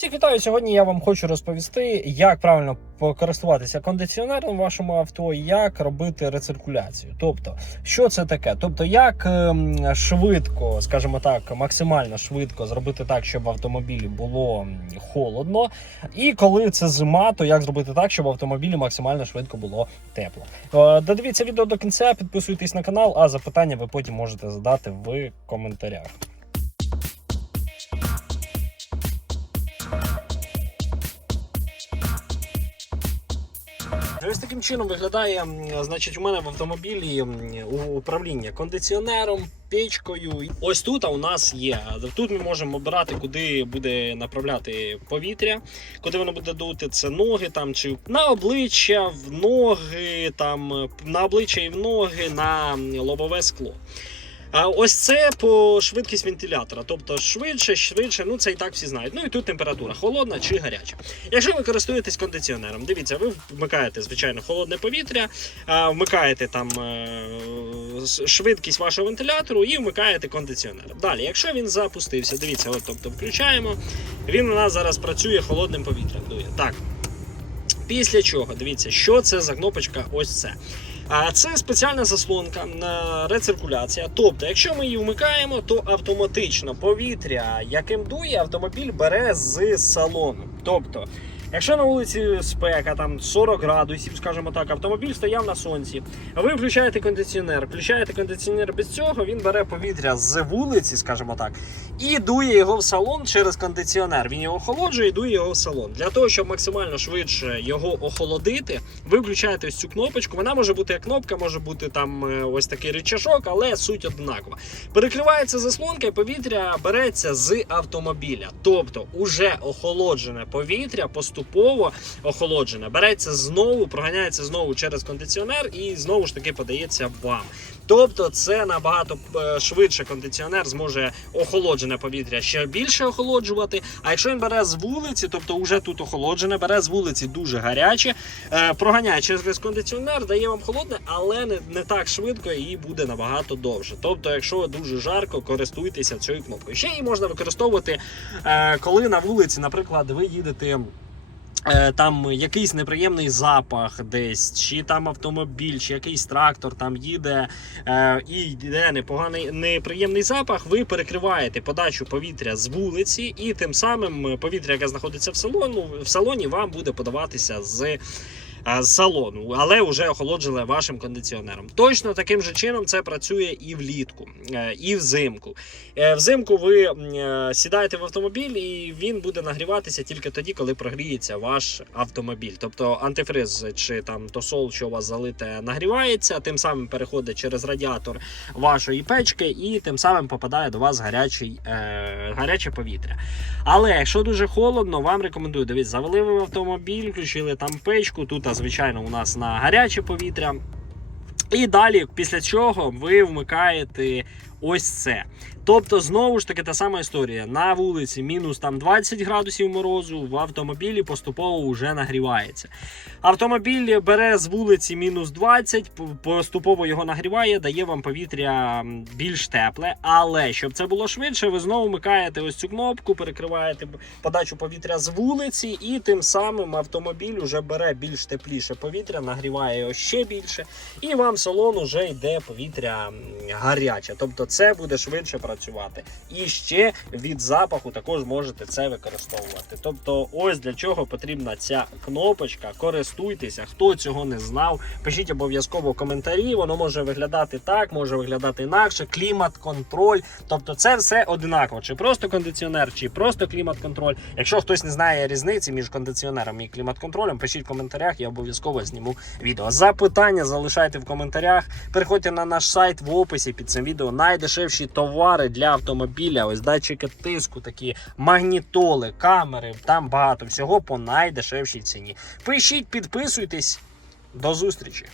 Всіх вітаю! Сьогодні я вам хочу розповісти, як правильно покористуватися кондиціонером в вашому авто, як робити рециркуляцію. Тобто, що це таке? Тобто, як ем, швидко, скажімо так, максимально швидко зробити так, щоб в автомобілі було холодно, і коли це зима, то як зробити так, щоб в автомобілі максимально швидко було тепло. Е, Додивіться відео до кінця, підписуйтесь на канал, а запитання ви потім можете задати в коментарях. Ось таким чином виглядає, значить, у мене в автомобілі управління кондиціонером, печкою. Ось тут у нас є. Тут ми можемо обирати, куди буде направляти повітря, куди воно буде дути. Це ноги там чи на обличчя, в ноги, там на обличчя і в ноги, на лобове скло. А ось це по швидкість вентилятора. Тобто швидше, швидше, ну це і так всі знають. Ну і тут температура холодна чи гаряча. Якщо ви користуєтесь кондиціонером, дивіться, ви вмикаєте звичайно холодне повітря, вмикаєте там е, швидкість вашого вентилятору і вмикаєте кондиціонер. Далі, якщо він запустився, дивіться, от, тобто включаємо. Він у нас зараз працює холодним повітрям. Дує. Так. Після чого, дивіться, що це за кнопочка ось це. А це спеціальна заслонка на рециркуляція. Тобто, якщо ми її вмикаємо, то автоматично повітря, яким дує, автомобіль бере з салону. Тобто, якщо на вулиці спека, там 40 градусів, скажімо так, автомобіль стояв на сонці, ви включаєте кондиціонер, включаєте кондиціонер без цього, він бере повітря з вулиці, скажімо так, і дує його в салон через кондиціонер. Він його охолоджує і дує його в салон. Для того, щоб максимально швидше його охолодити, ви включаєте ось цю кнопочку. Вона може бути як кнопка, може бути там е, ось такий рычажок, але суть однакова. Перекривається заслонка, і повітря береться з автомобіля. Тобто, уже охолоджене повітря поступово охолоджене, береться знову, проганяється знову через кондиціонер і знову ж таки подається вам. Тобто, це набагато е, швидше кондиціонер зможе охолоджене повітря ще більше охолоджувати. А якщо він бере з вулиці, тобто вже тут охолоджене, бере з вулиці дуже гаряче, е, проганяє через кондиціонер, дає вам холодне, але не, не так швидко і буде набагато довше. Тобто, якщо дуже жарко, користуйтеся цією кнопкою. Ще її можна використовувати, е, коли на вулиці, наприклад, ви їдете. Е, Там якийсь неприємний запах десь, чи там автомобіль, чи якийсь трактор там їде е, і йде непоганий неприємний запах. Ви перекриваєте подачу повітря з вулиці, і тим самим повітря, яке знаходиться в салону, в салоні, вам буде подаватися з. Е, салону, але вже охолоджене вашим кондиціонером. Точно таким же чином це працює і влітку, е, і взимку. Е, Взимку ви сідаєте в автомобіль, і він буде нагріватися тільки тоді, коли прогріється ваш автомобіль. Тобто антифриз чи там тосол, що у вас залите, нагрівається, тим самим переходить через радіатор вашої печки, і тим самим попадає до вас гарячий, гаряче повітря. Але якщо дуже холодно, вам рекомендую дивіться, завели ви автомобіль, включили там печку. Тут, а, звичайно, у нас на гаряче повітря. І далі, після чого ви вмикаєте ось це. Тобто, знову ж таки, та сама історія. На вулиці мінус там 20 градусів морозу, в автомобілі поступово вже нагрівається. Автомобіль бере з вулиці мінус 20, поступово його нагріває, дає вам повітря більш тепле. Але щоб це було швидше, ви знову вмикаєте ось цю кнопку, перекриваєте подачу повітря з вулиці, і тим самим автомобіль вже бере більш тепліше повітря, нагріває його ще більше, і вам салон уже йде повітря гаряче. Тобто це буде швидше працювати. І ще від запаху також можете це використовувати. Тобто, ось для чого потрібна ця кнопочка. Користуйтеся, хто цього не знав. Пишіть обов'язково коментарі. Воно може виглядати так, може виглядати інакше. Клімат, контроль. Тобто, це все одинаково. Чи просто кондиціонер, чи просто клімат-контроль. Якщо хтось не знає різниці між кондиціонером і клімат-контролем, пишіть в коментарях, я обов'язково зніму відео. Запитання залишайте в коментарях. Переходьте на наш сайт в описі під цим відео. Найдешевші товари для автомобіля. Ось датчики тиску, такі магнітоли, камери. Там багато всього по найдешевшій ціні. Пишіть, підписуйтесь. До зустрічі!